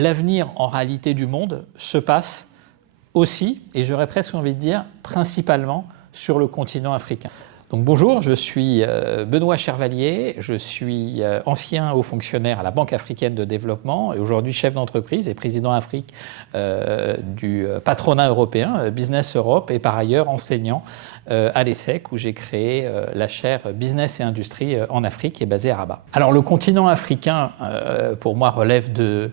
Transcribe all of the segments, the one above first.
l'avenir en réalité du monde se passe aussi, et j'aurais presque envie de dire principalement, sur le continent africain. Donc bonjour, je suis Benoît Chervalier, je suis ancien haut fonctionnaire à la Banque africaine de développement et aujourd'hui chef d'entreprise et président Afrique du patronat européen Business Europe et par ailleurs enseignant à l'ESSEC où j'ai créé la chaire Business et Industrie en Afrique qui est basée à Rabat. Alors le continent africain pour moi relève de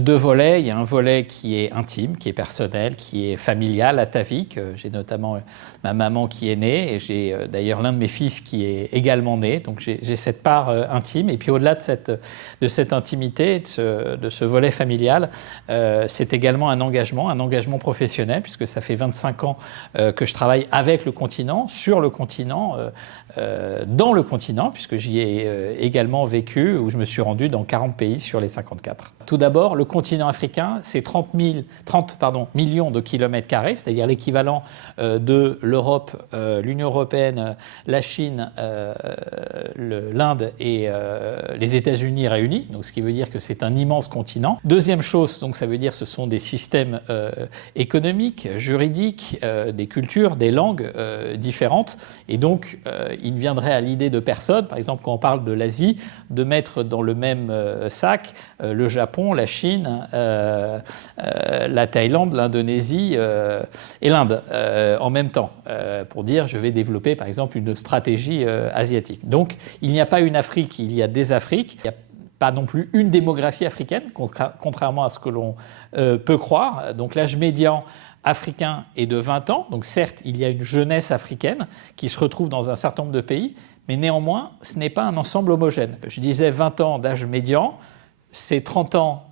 deux volets. Il y a un volet qui est intime, qui est personnel, qui est familial, atavique. J'ai notamment ma maman qui est née et j'ai d'ailleurs l'un de mes fils qui est également né. Donc j'ai cette part intime. Et puis au-delà de cette intimité, de ce volet familial, c'est également un engagement professionnel puisque ça fait 25 ans que je travaille avec le continent, sur le continent, dans le continent, puisque j'y ai également vécu, où je me suis rendu dans 40 pays sur les 54. Tout d'abord, le continent africain, c'est 30 millions de kilomètres carrés, c'est-à-dire l'équivalent de l'Europe, l'Union européenne, la Chine, l'Inde et les États-Unis réunis, donc ce qui veut dire que c'est un immense continent. Deuxième chose, donc ça veut dire que ce sont des systèmes économiques, juridiques, des cultures, des langues différentes, et donc il ne viendrait à l'idée de personne, par exemple quand on parle de l'Asie, de mettre dans le même sac le Japon, la Chine, la Thaïlande, l'Indonésie et l'Inde en même temps, pour dire je vais développer par exemple une stratégie asiatique. Donc il n'y a pas une Afrique, il y a des Afriques. Il n'y a pas non plus une démographie africaine, contrairement à ce que l'on peut croire. Donc l'âge médian africain est de 20 ans. Donc certes, il y a une jeunesse africaine qui se retrouve dans un certain nombre de pays, mais néanmoins, ce n'est pas un ensemble homogène. Je disais 20 ans d'âge médian, c'est 30 ans,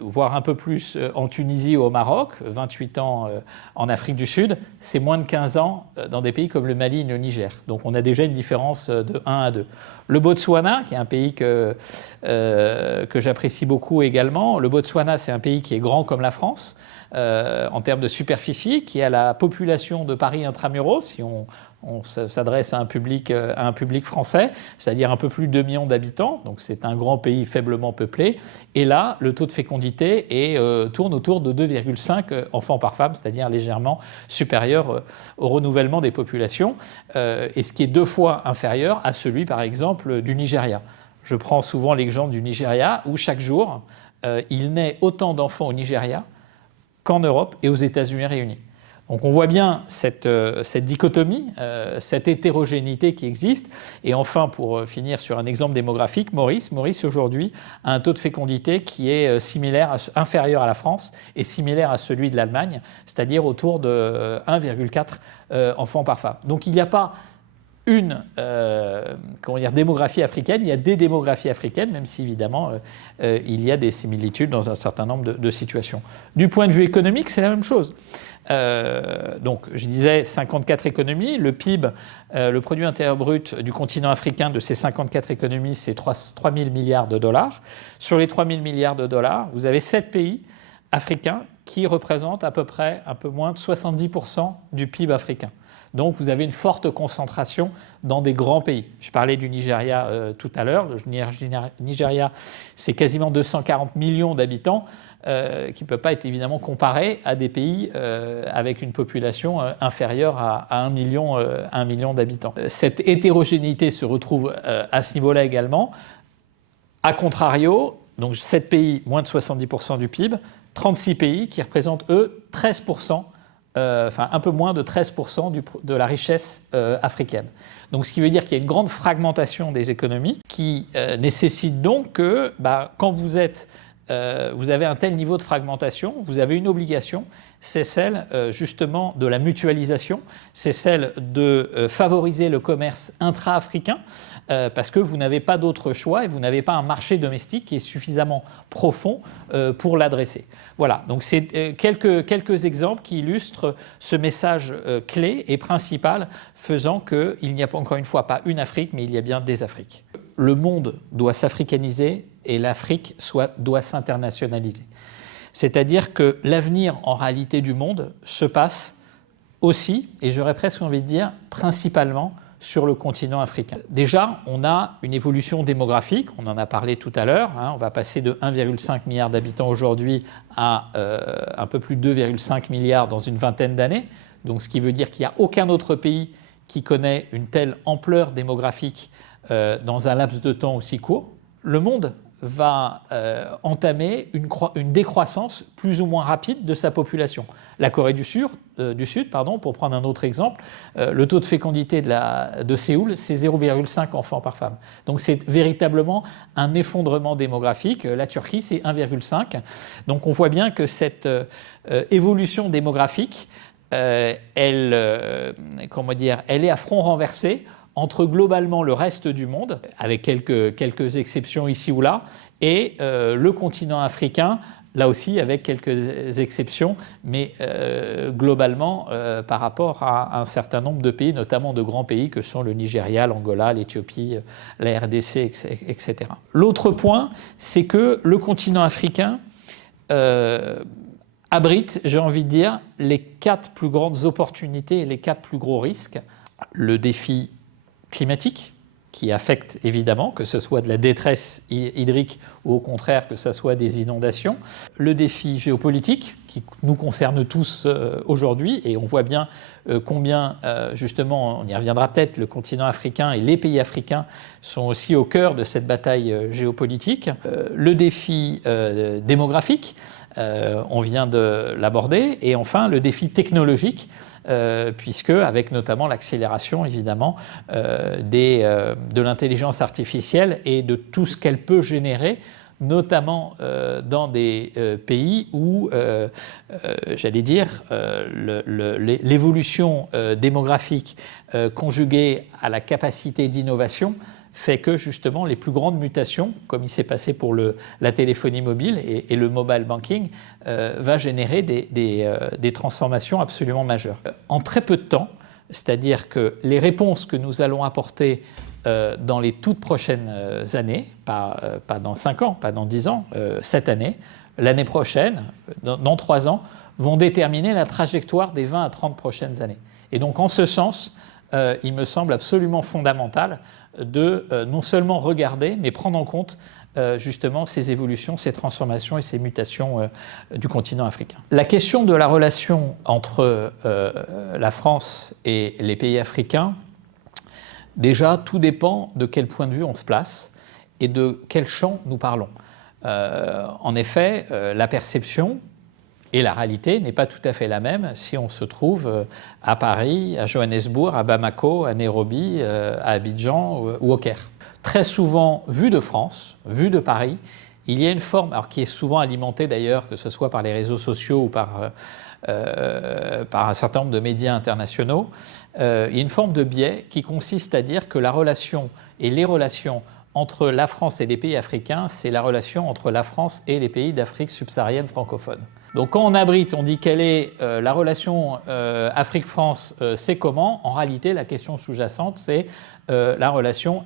voire un peu plus en Tunisie ou au Maroc, 28 ans en Afrique du Sud, c'est moins de 15 ans dans des pays comme le Mali et le Niger. Donc on a déjà une différence de 1 à 2. Le Botswana, qui est un pays que j'apprécie beaucoup également, le Botswana c'est un pays qui est grand comme la France, en termes de superficie, qui a la population de Paris intramuros, si on s'adresse à un public français, c'est-à-dire un peu plus de 2 millions d'habitants, donc c'est un grand pays faiblement peuplé, et là, le taux de fécondité tourne autour de 2,5 enfants par femme, c'est-à-dire légèrement supérieur au renouvellement des populations, et ce qui est 2 fois inférieur à celui, par exemple, du Nigeria. Je prends souvent l'exemple du Nigeria, où chaque jour, il naît autant d'enfants au Nigeria qu'en Europe et aux États-Unis réunis. Donc on voit bien cette dichotomie, cette hétérogénéité qui existe. Et enfin, pour finir sur un exemple démographique, Maurice aujourd'hui a un taux de fécondité qui est inférieur à la France et similaire à celui de l'Allemagne, c'est-à-dire autour de 1,4 enfants par femme. Donc il n'y a pas une démographie africaine, il y a des démographies africaines, même si évidemment il y a des similitudes dans un certain nombre de situations. Du point de vue économique, c'est la même chose. Donc je disais 54 économies, le PIB, le produit intérieur brut du continent africain de ces 54 économies, c'est 3 000 milliards de dollars. Sur les 3 000 milliards de dollars, vous avez 7 pays africains qui représentent à peu près un peu moins de 70% du PIB africain. Donc vous avez une forte concentration dans des grands pays. Je parlais du Nigeria tout à l'heure. Le Nigeria, c'est quasiment 240 millions d'habitants qui ne peut pas être évidemment comparé à des pays avec une population inférieure à 1 million d'habitants. Cette hétérogénéité se retrouve à ce niveau-là également. A contrario, donc 7 pays, moins de 70% du PIB, 36 pays qui représentent, eux, 13%. Un peu moins de 13% de la richesse africaine. Donc ce qui veut dire qu'il y a une grande fragmentation des économies qui nécessite donc que quand vous avez un tel niveau de fragmentation, vous avez une obligation, c'est celle justement de la mutualisation, c'est celle de favoriser le commerce intra-africain, parce que vous n'avez pas d'autre choix et vous n'avez pas un marché domestique qui est suffisamment profond pour l'adresser. Voilà, donc c'est quelques exemples qui illustrent ce message clé et principal faisant qu'il n'y a pas, encore une fois, pas une Afrique, mais il y a bien des Afriques. Le monde doit s'africaniser et l'Afrique doit s'internationaliser. C'est-à-dire que l'avenir en réalité du monde se passe aussi, et j'aurais presque envie de dire principalement, sur le continent africain. Déjà, on a une évolution démographique, on en a parlé tout à l'heure, on va passer de 1,5 milliard d'habitants aujourd'hui à un peu plus de 2,5 milliards dans une vingtaine d'années, donc ce qui veut dire qu'il n'y a aucun autre pays qui connaît une telle ampleur démographique dans un laps de temps aussi court. Le monde va entamer une décroissance plus ou moins rapide de sa population. La Corée du Sud, pour prendre un autre exemple, le taux de fécondité de Séoul, c'est 0,5 enfants par femme. Donc c'est véritablement un effondrement démographique. La Turquie, c'est 1,5. Donc on voit bien que cette évolution démographique, elle est à front renversé entre globalement le reste du monde, avec quelques exceptions ici ou là, et le continent africain, là aussi avec quelques exceptions, mais globalement par rapport à un certain nombre de pays, notamment de grands pays que sont le Nigeria, l'Angola, l'Éthiopie, la RDC, etc. L'autre point, c'est que le continent africain abrite, j'ai envie de dire, les 4 plus grandes opportunités et les 4 plus gros risques. Le défi climatique, qui affecte évidemment, que ce soit de la détresse hydrique ou au contraire que ce soit des inondations. Le défi géopolitique, qui nous concerne tous aujourd'hui, et on voit bien combien, justement, on y reviendra peut-être, le continent africain et les pays africains sont aussi au cœur de cette bataille géopolitique. Le défi démographique, on vient de l'aborder, et enfin le défi technologique, puisque avec notamment l'accélération évidemment de l'intelligence artificielle et de tout ce qu'elle peut générer, notamment dans des pays où, j'allais dire, l'évolution démographique conjuguée à la capacité d'innovation fait que justement les plus grandes mutations, comme il s'est passé pour la téléphonie mobile et le mobile banking, va générer des transformations absolument majeures. En très peu de temps, c'est-à-dire que les réponses que nous allons apporter dans les toutes prochaines années, pas dans 5 ans, pas dans 10 ans, cette année, l'année prochaine, dans 3 ans, vont déterminer la trajectoire des 20 à 30 prochaines années. Et donc en ce sens, il me semble absolument fondamental de non seulement regarder, mais prendre en compte justement ces évolutions, ces transformations et ces mutations du continent africain. La question de la relation entre la France et les pays africains, déjà, tout dépend de quel point de vue on se place et de quel champ nous parlons. En effet, la perception et la réalité n'est pas tout à fait la même si on se trouve à Paris, à Johannesburg, à Bamako, à Nairobi, à Abidjan ou au Caire. Très souvent, vu de France, vu de Paris, il y a une forme, alors qui est souvent alimentée d'ailleurs, que ce soit par les réseaux sociaux ou par un certain nombre de médias internationaux, il y a une forme de biais qui consiste à dire que la relation et les relations entre la France et les pays africains, c'est la relation entre la France et les pays d'Afrique subsaharienne francophone. Donc quand on abrite, on dit quelle est la relation Afrique-France, c'est comment. En réalité, la question sous-jacente, c'est la relation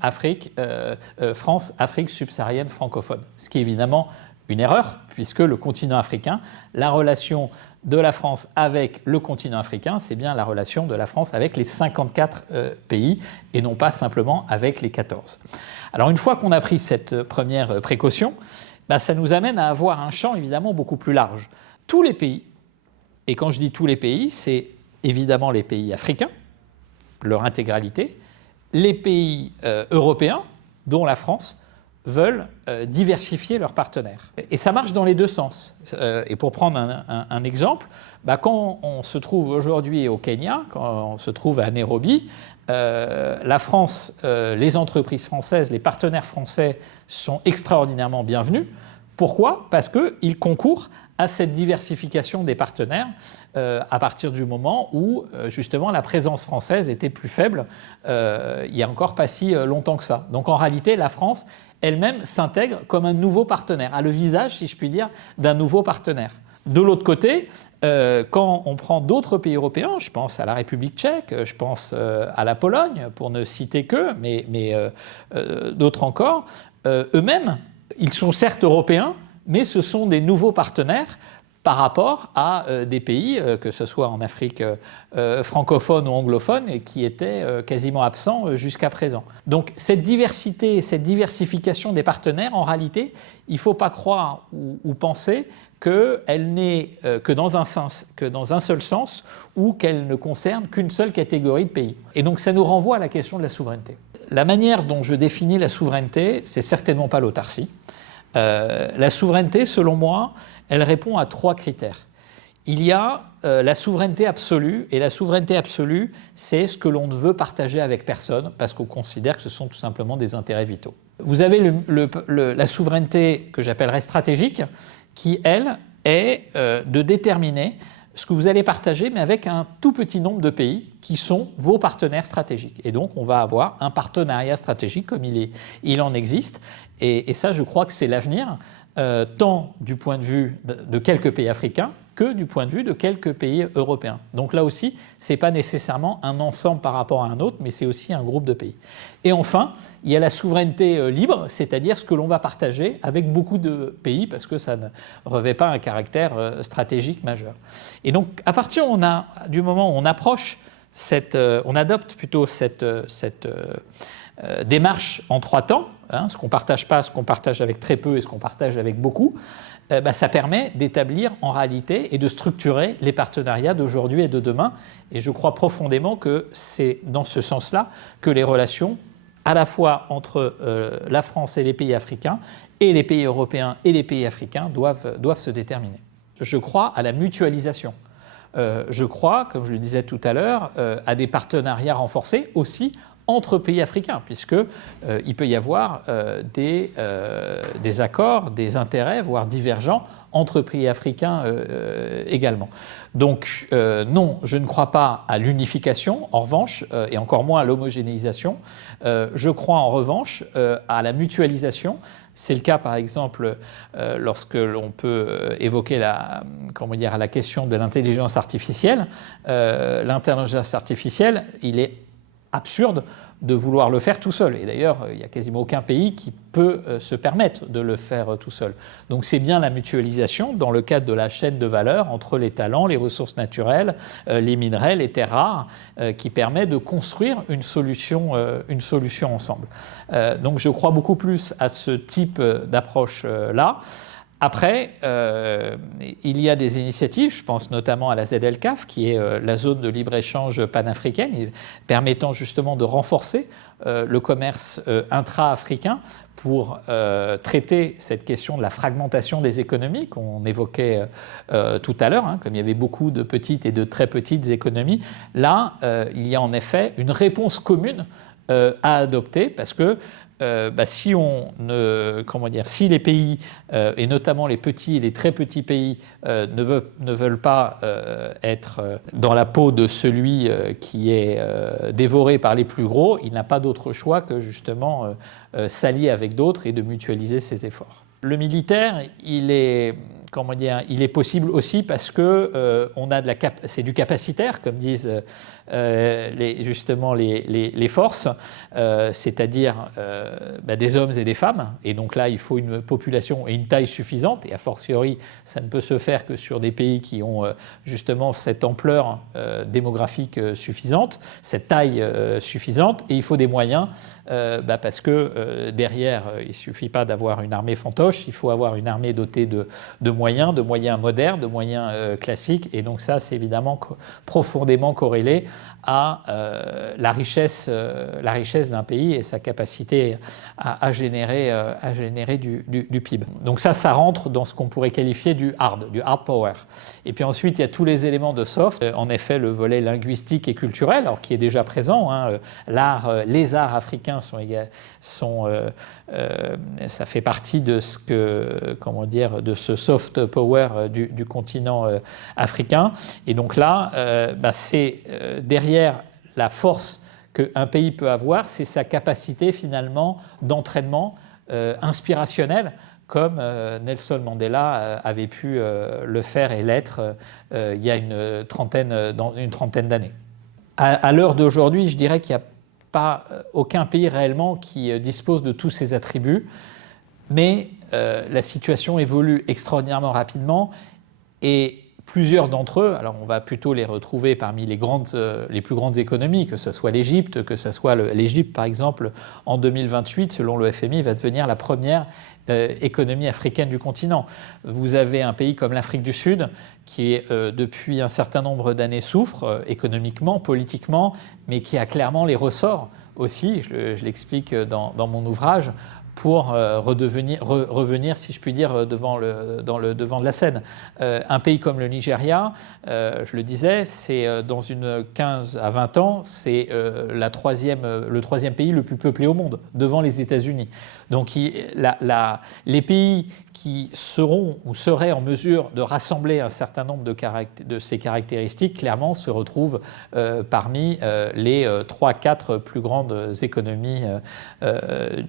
France-Afrique subsaharienne francophone. Ce qui est évidemment une erreur, puisque le continent africain, la relation de la France avec le continent africain, c'est bien la relation de la France avec les 54 pays et non pas simplement avec les 14. Alors une fois qu'on a pris cette première précaution, ça nous amène à avoir un champ évidemment beaucoup plus large. Tous les pays, et quand je dis tous les pays, c'est évidemment les pays africains, leur intégralité, les pays européens, dont la France, veulent diversifier leurs partenaires. Et ça marche dans les deux sens. Et pour prendre un exemple, quand on se trouve aujourd'hui au Kenya, quand on se trouve à Nairobi, la France, les entreprises françaises, les partenaires français sont extraordinairement bienvenus. Pourquoi ? Parce qu'ils concourent à cette diversification des partenaires à partir du moment où justement la présence française était plus faible il n'y a encore pas si longtemps que ça. Donc en réalité, la France elle-même s'intègre comme un nouveau partenaire, a le visage, si je puis dire, d'un nouveau partenaire. De l'autre côté, quand on prend d'autres pays européens, je pense à la République tchèque, je pense à la Pologne, pour ne citer que, mais d'autres encore, eux-mêmes, ils sont certes européens, mais ce sont des nouveaux partenaires par rapport à des pays, que ce soit en Afrique francophone ou anglophone, qui étaient quasiment absents jusqu'à présent. Donc cette diversité, cette diversification des partenaires, en réalité, il ne faut pas croire ou penser qu'elle n'est que dans un seul sens ou qu'elle ne concerne qu'une seule catégorie de pays. Et donc ça nous renvoie à la question de la souveraineté. La manière dont je définis la souveraineté, c'est certainement pas l'autarcie. La souveraineté, selon moi, elle répond à 3 critères. Il y a la souveraineté absolue, et la souveraineté absolue, c'est ce que l'on ne veut partager avec personne, parce qu'on considère que ce sont tout simplement des intérêts vitaux. Vous avez la souveraineté que j'appellerais stratégique, qui, elle, est de déterminer ce que vous allez partager, mais avec un tout petit nombre de pays qui sont vos partenaires stratégiques. Et donc, on va avoir un partenariat stratégique comme il en existe. Et ça, je crois que c'est l'avenir, tant du point de vue de quelques pays africains que du point de vue de quelques pays européens. Donc là aussi, ce n'est pas nécessairement un ensemble par rapport à un autre, mais c'est aussi un groupe de pays. Et enfin, il y a la souveraineté libre, c'est-à-dire ce que l'on va partager avec beaucoup de pays, parce que ça ne revêt pas un caractère stratégique majeur. Et donc, à partir du moment où on approche on adopte plutôt cette démarche en 3 temps, ce qu'on ne partage pas, ce qu'on partage avec très peu et ce qu'on partage avec beaucoup, ça permet d'établir en réalité et de structurer les partenariats d'aujourd'hui et de demain. Et je crois profondément que c'est dans ce sens-là que les relations, à la fois entre la France et les pays africains, et les pays européens et les pays africains, doivent se déterminer. Je crois à la mutualisation. Je crois, comme je le disais tout à l'heure, à des partenariats renforcés aussi entre pays africains, puisqu'il peut y avoir des accords, des intérêts, voire divergents, entre pays africains également. Donc non, je ne crois pas à l'unification, en revanche, et encore moins à l'homogénéisation. Je crois en revanche à la mutualisation. C'est le cas, par exemple, lorsque l'on peut évoquer la question de l'intelligence artificielle. L'intelligence artificielle, il est absurde de vouloir le faire tout seul. Et d'ailleurs, il n'y a quasiment aucun pays qui peut se permettre de le faire tout seul. Donc c'est bien la mutualisation dans le cadre de la chaîne de valeur entre les talents, les ressources naturelles, les minerais, les terres rares, qui permet de construire une solution ensemble. Donc je crois beaucoup plus à ce type d'approche-là. Après, il y a des initiatives, je pense notamment à la ZLCAF, qui est la zone de libre-échange panafricaine, permettant justement de renforcer le commerce intra-africain pour traiter cette question de la fragmentation des économies qu'on évoquait tout à l'heure, comme il y avait beaucoup de petites et de très petites économies. Là, il y a en effet une réponse commune à adopter, parce que si les pays, et notamment les petits et les très petits pays, ne veulent pas être dans la peau de celui qui est dévoré par les plus gros, il n'a pas d'autre choix que justement s'allier avec d'autres et de mutualiser ses efforts. Le militaire, il est possible aussi parce que c'est du capacitaire, comme disent les forces, c'est-à-dire des hommes et des femmes. Et donc là, il faut une population et une taille suffisante. Et a fortiori, ça ne peut se faire que sur des pays qui ont justement cette ampleur démographique suffisante, cette taille suffisante. Et il faut des moyens, parce que derrière, il ne suffit pas d'avoir une armée fantoche, il faut avoir une armée dotée de moyens modernes, de moyens classiques. Et donc ça, c'est évidemment profondément corrélé à la richesse d'un pays et sa capacité à générer du PIB. Donc ça rentre dans ce qu'on pourrait qualifier du hard power. Et puis ensuite, il y a tous les éléments de soft. En effet, le volet linguistique et culturel, alors qui est déjà présent. Les arts africains ça fait partie de de ce soft power du continent africain. Et donc là, c'est derrière la force qu'un pays peut avoir, c'est sa capacité finalement d'entraînement inspirationnel, comme Nelson Mandela avait pu le faire et l'être il y a une trentaine d'années. À l'heure d'aujourd'hui, je dirais qu'il n'y a pas aucun pays réellement qui dispose de tous ces attributs, mais la situation évolue extraordinairement rapidement Et plusieurs d'entre eux, alors on va plutôt les retrouver parmi les plus grandes économies, que ce soit l'Égypte, que ce soit l'Égypte par exemple, en 2028, selon le FMI, va devenir la première économie africaine du continent. Vous avez un pays comme l'Afrique du Sud qui, depuis un certain nombre d'années, souffre économiquement, politiquement, mais qui a clairement les ressorts aussi, je l'explique dans mon ouvrage, pour revenir, si je puis dire, dans le devant de la scène. Un pays comme le Nigeria, je le disais, c'est dans une 15 à 20 ans, c'est le troisième pays le plus peuplé au monde, devant les États-Unis. Donc les pays qui seront ou seraient en mesure de rassembler un certain nombre de ces caractéristiques, clairement, se retrouvent parmi les 3-4 plus grandes économies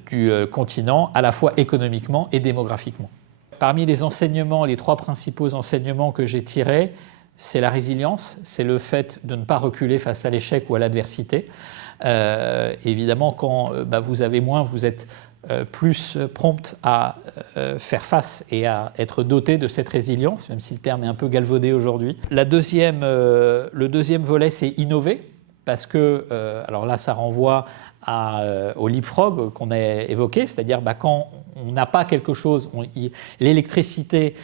du continent, à la fois économiquement et démographiquement. Parmi les enseignements, les 3 principaux enseignements que j'ai tirés, c'est la résilience, c'est le fait de ne pas reculer face à l'échec ou à l'adversité. Évidemment, quand vous avez moins, vous êtes plus prompte à faire face et à être doté de cette résilience, même si le terme est un peu galvaudé aujourd'hui. Le deuxième volet, c'est innover, parce que, alors là, ça renvoie au leapfrog qu'on a évoqué, c'est-à-dire quand on n'a pas quelque chose, l'électricité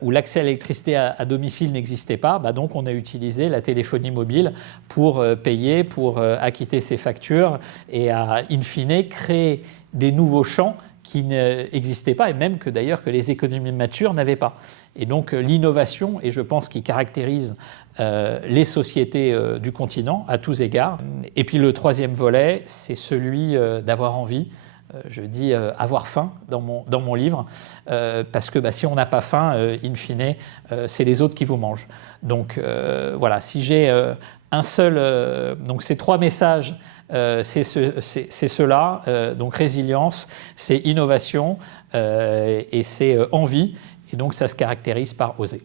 où l'accès à l'électricité à domicile n'existait pas, donc on a utilisé la téléphonie mobile pour payer, pour acquitter ses factures et à, in fine, créer des nouveaux champs qui n'existaient pas et même que d'ailleurs que les économies matures n'avaient pas. Et donc l'innovation, et je pense qui caractérise les sociétés du continent à tous égards. Et puis le troisième volet, c'est celui d'avoir envie. Je dis avoir faim dans mon livre, parce que si on n'a pas faim, in fine, c'est les autres qui vous mangent. Donc voilà, si j'ai un seul... donc ces 3 messages, c'est cela, donc résilience, c'est innovation et c'est envie, et donc ça se caractérise par oser.